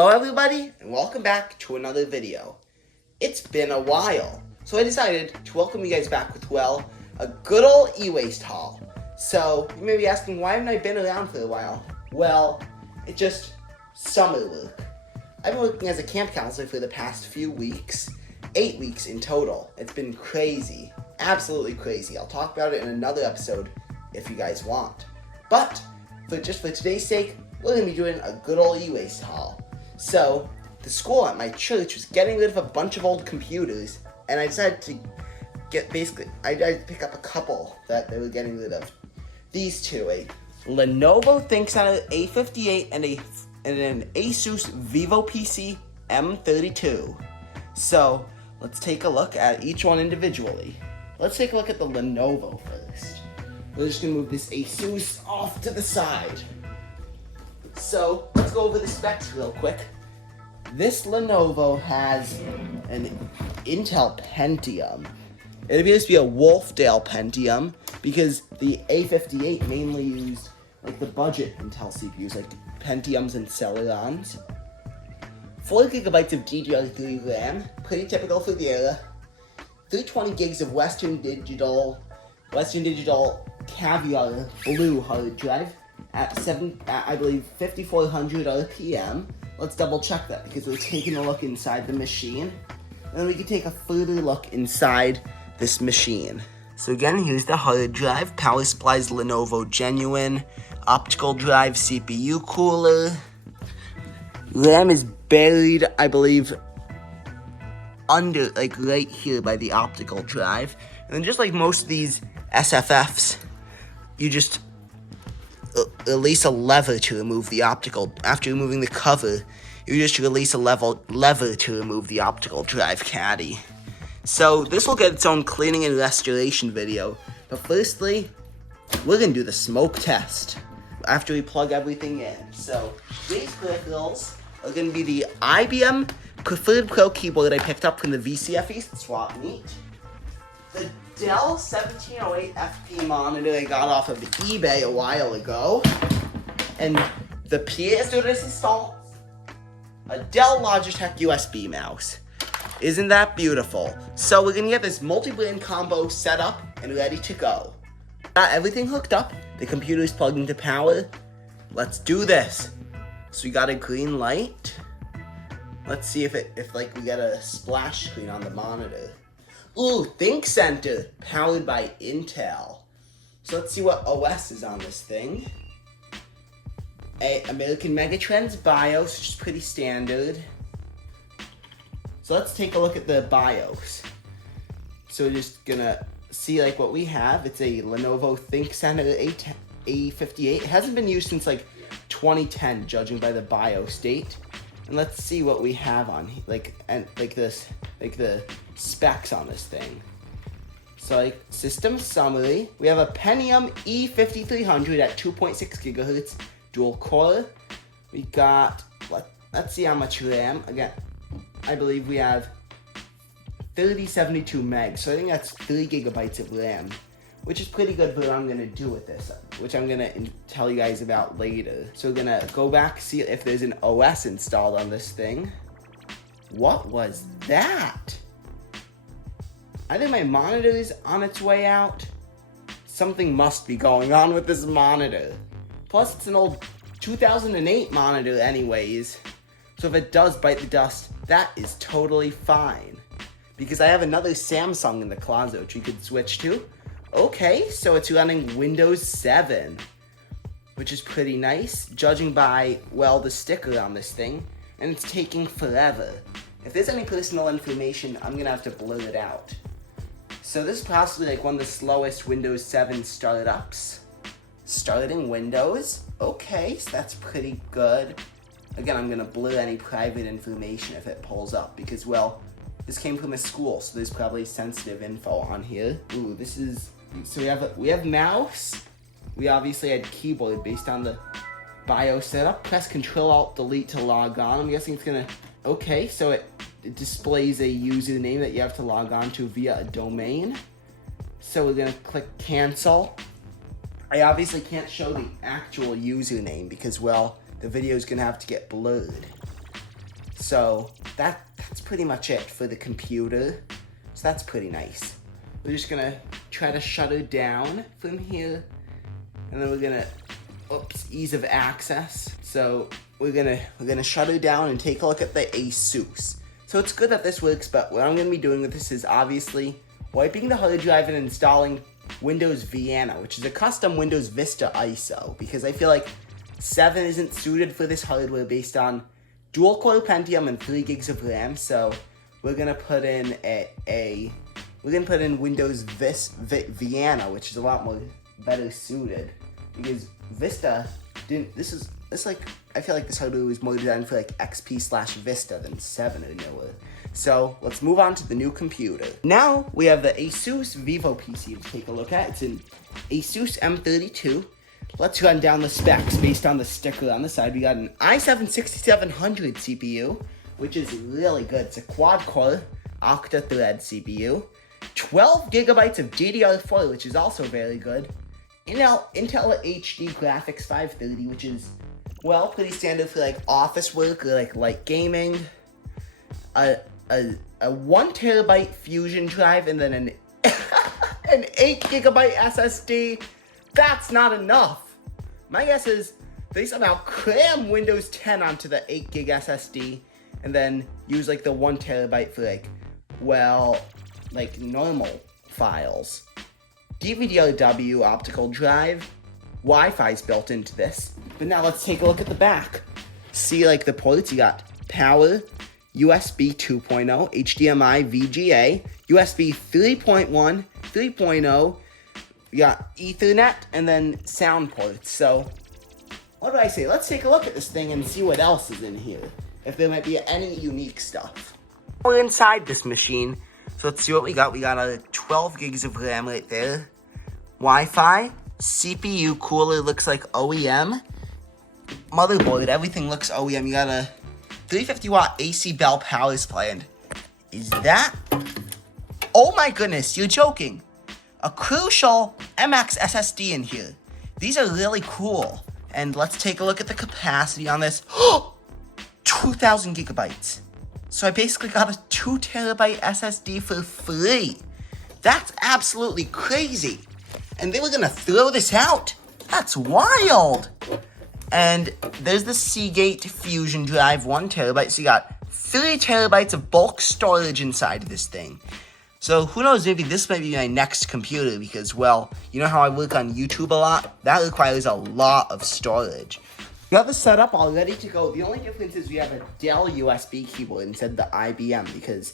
Hello everybody, and welcome back to another video. It's been a while, so I decided to welcome you guys back with, well, a good old e-waste haul. So, you may be asking, why haven't I been around for a while? Well, it's just summer work. I've been working as a camp counselor for the past few weeks, 8 weeks in total. It's been crazy, absolutely crazy. I'll talk about it in another episode if you guys want. But, for today's sake, we're going to be doing a good old e-waste haul. So, the school at my church was getting rid of a bunch of old computers, and I decided to pick up a couple that they were getting rid of. These two, a Lenovo ThinkCentre A58 and an Asus VivoPC M32. So, let's take a look at each one individually. Let's take a look at the Lenovo first. We're just going to move this Asus off to the side. So, let's go over the specs real quick. This Lenovo has an Intel Pentium. It appears to be a Wolfdale Pentium because the A58 mainly used like the budget Intel CPUs like Pentiums and Celerons. 4 gigabytes of DDR3 RAM, pretty typical for the era. 320 gigs of Western Digital Caviar Blue hard drive at I believe 5400 RPM. Let's double check that because we're taking a look inside the machine. And then we can take a further look inside this machine. So again, here's the hard drive. Power supplies Lenovo Genuine. Optical drive, CPU cooler. RAM is buried, I believe, under, like right here by the optical drive. And then just like most of these SFFs, you just release a lever to remove the optical. After removing the cover, you just release a lever to remove the optical drive caddy. So this will get its own cleaning and restoration video. But firstly, we're going to do the smoke test after we plug everything in. So these peripherals are going to be the IBM Preferred Pro keyboard I picked up from the VCFE swap meet. The DELL 1708 FP monitor I got off of eBay a while ago. And the PS to this install, a Dell Logitech USB mouse. Isn't that beautiful? So we're gonna get this multi-brand combo set up and ready to go. Got everything hooked up, the computer is plugged into power. Let's do this. So we got a green light. Let's see if we get a splash screen on the monitor. Ooh, ThinkCentre, powered by Intel. So let's see what OS is on this thing. American Megatrends BIOS, which is pretty standard. So let's take a look at the BIOS. So we're just gonna see like what we have. It's a Lenovo ThinkCentre A58. It hasn't been used since like 2010, judging by the BIOS date. And let's see what we have on the specs on this thing. So like system summary, we have a Pentium E5300 at 2.6 gigahertz dual core. We got, let's see how much RAM. Again, I believe we have 3072 megs, so I think that's 3 gigabytes of RAM, which is pretty good for what I'm gonna do with this, which I'm gonna tell you guys about later. So we're gonna go back, see if there's an OS installed on this thing. What was that? I think my monitor is on its way out. Something must be going on with this monitor. Plus, it's an old 2008 monitor anyways. So if it does bite the dust, that is totally fine. Because I have another Samsung in the closet, which we could switch to. Okay, so it's running Windows 7, which is pretty nice, judging by, well, the sticker on this thing. And it's taking forever. If there's any personal information, I'm gonna have to blur it out. So this is possibly like one of the slowest Windows 7 startups. Starting Windows? Okay, so that's pretty good. Again, I'm gonna blur any private information if it pulls up because, well, this came from a school, so there's probably sensitive info on here. Ooh, this is, so we have mouse. We obviously had keyboard based on the BIOS setup. Press Control-Alt-Delete to log on. I'm guessing it's gonna, okay, so it displays a username that you have to log on to via a domain. So we're gonna click cancel. I obviously can't show the actual username because, well, the video is gonna have to get blurred. So that's pretty much it for the computer. So that's pretty nice. We're just gonna try to shut her down from here. And then we're gonna, ease of access. So we're gonna shut her down and take a look at the Asus. So it's good that this works, but what I'm gonna be doing with this is obviously wiping the hard drive and installing Windows Vienna, which is a custom Windows Vista ISO, because I feel like 7 isn't suited for this hardware based on dual core Pentium and 3 gigs of RAM. So we're gonna put in Windows Vienna, which is a lot more better suited, because Vista didn't. I feel like this hardware was more designed for like XP/Vista than 7 or newer. So let's move on to the new computer. Now we have the Asus VivoPC to take a look at. It's an Asus M32. Let's run down the specs based on the sticker on the side. We got an i7-6700 CPU, which is really good. It's a quad-core octa-thread CPU. 12 gigabytes of DDR4, which is also very good. Intel HD graphics 530, which is, well, pretty standard for like office work or like light gaming. A 1 terabyte Fusion drive, and then an 8 gigabyte SSD. That's not enough. My guess is they somehow cram Windows 10 onto the 8 gig SSD and then use like the 1 terabyte for like normal files. DVD-RW optical drive. Wi-Fi's built into this. But now let's take a look at the back. See like the ports. You got power, USB 2.0, HDMI, VGA, USB 3.1, 3.0. We got Ethernet, and then sound ports. So, what do I say? Let's take a look at this thing and see what else is in here. If there might be any unique stuff. We're inside this machine, so let's see what we got. We got a 12 gigs of RAM right there. Wi-Fi, CPU cooler looks like OEM. Motherboard, everything looks OEM. You got a 350 watt AC Bell power supply. And is that? Oh my goodness, you're joking. A crucial MX SSD in here. These are really cool. And let's take a look at the capacity on this. 2,000 gigabytes. So I basically got a 2 terabyte SSD for free. That's absolutely crazy. And they were gonna throw this out. That's wild. And there's the Seagate Fusion drive, 1 terabyte. So you got 3 terabytes of bulk storage inside of this thing. So who knows, maybe this might be my next computer because, well, you know how I work on YouTube a lot? That requires a lot of storage. We have the setup all ready to go. The only difference is we have a Dell USB keyboard instead of the IBM, because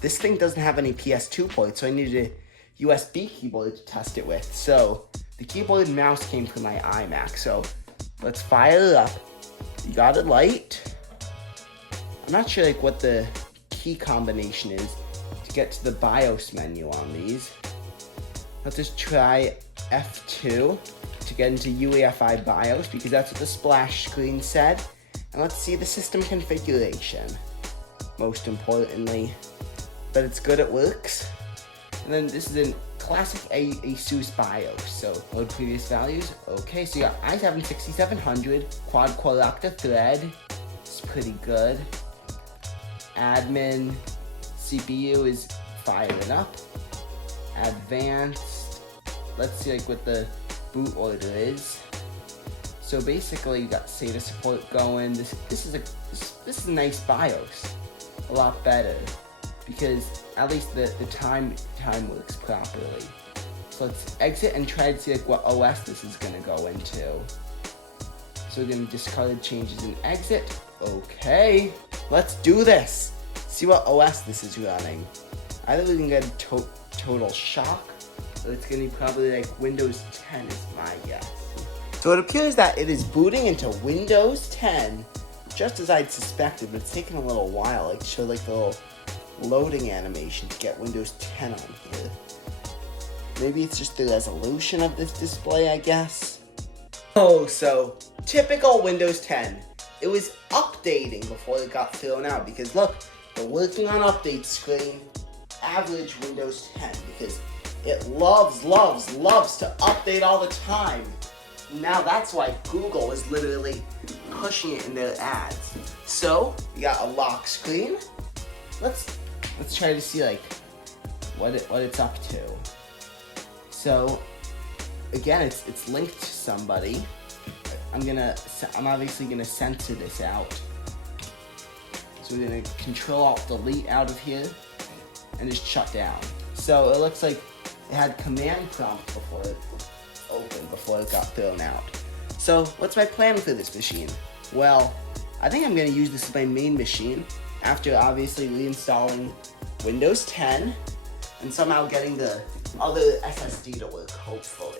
this thing doesn't have any PS2 ports, so I needed a USB keyboard to test it with. So the keyboard and mouse came from my iMac. So let's fire it up. You got it light. I'm not sure like what the key combination is to get to the BIOS menu on these. Let's just try F2 to get into UEFI BIOS, because that's what the splash screen said. And let's see the system configuration. Most importantly, that it's good, it works. And then this is a classic Asus BIOS. So load previous values. Okay, so you got i7-6700, quad-core octa-thread. It's pretty good. Admin CPU is firing up. Advanced. Let's see like what the boot order is. So basically, you got SATA support going. This is a nice BIOS. A lot better, because at least the time works properly. So let's exit and try to see like what OS this is gonna go into. So we're gonna discard changes and exit. Okay, let's do this. See what OS this is running. Either we can get Total Shock, or it's gonna be probably like Windows 10 is my guess. So it appears that it is booting into Windows 10, just as I'd suspected, but it's taking a little while. Like show like the little loading animation to get Windows 10 on here. Maybe it's just the resolution of this display, I guess. Oh, so typical Windows 10. It was updating before it got thrown out, because look, we're working on update screen, average Windows 10, because it loves to update all the time. Now that's why Google is literally pushing it in their ads. So we got a lock screen. Let's try to see like what it's up to. So again, it's linked to somebody. I'm obviously gonna censor this out. So we're gonna Control-Alt-Delete out of here and just shut down. So it looks like it had command prompt before it opened, before it got thrown out. So what's my plan for this machine? Well, I think I'm gonna use this as my main machine after obviously reinstalling Windows 10 and somehow getting the other SSD to work, hopefully.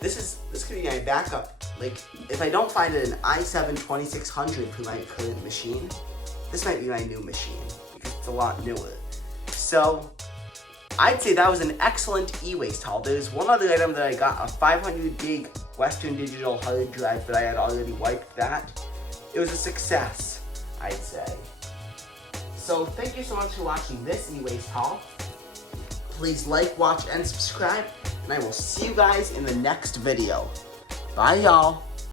This could be my backup. Like, if I don't find an i7-2600 for my current machine, this might be my new machine because it's a lot newer. So I'd say that was an excellent e-waste haul. There's one other item that I got, a 500 gig Western Digital hard drive, but I had already wiped that. It was a success, I'd say. So thank you so much for watching this e-waste haul. Please like, watch, and subscribe, and I will see you guys in the next video. Bye, y'all.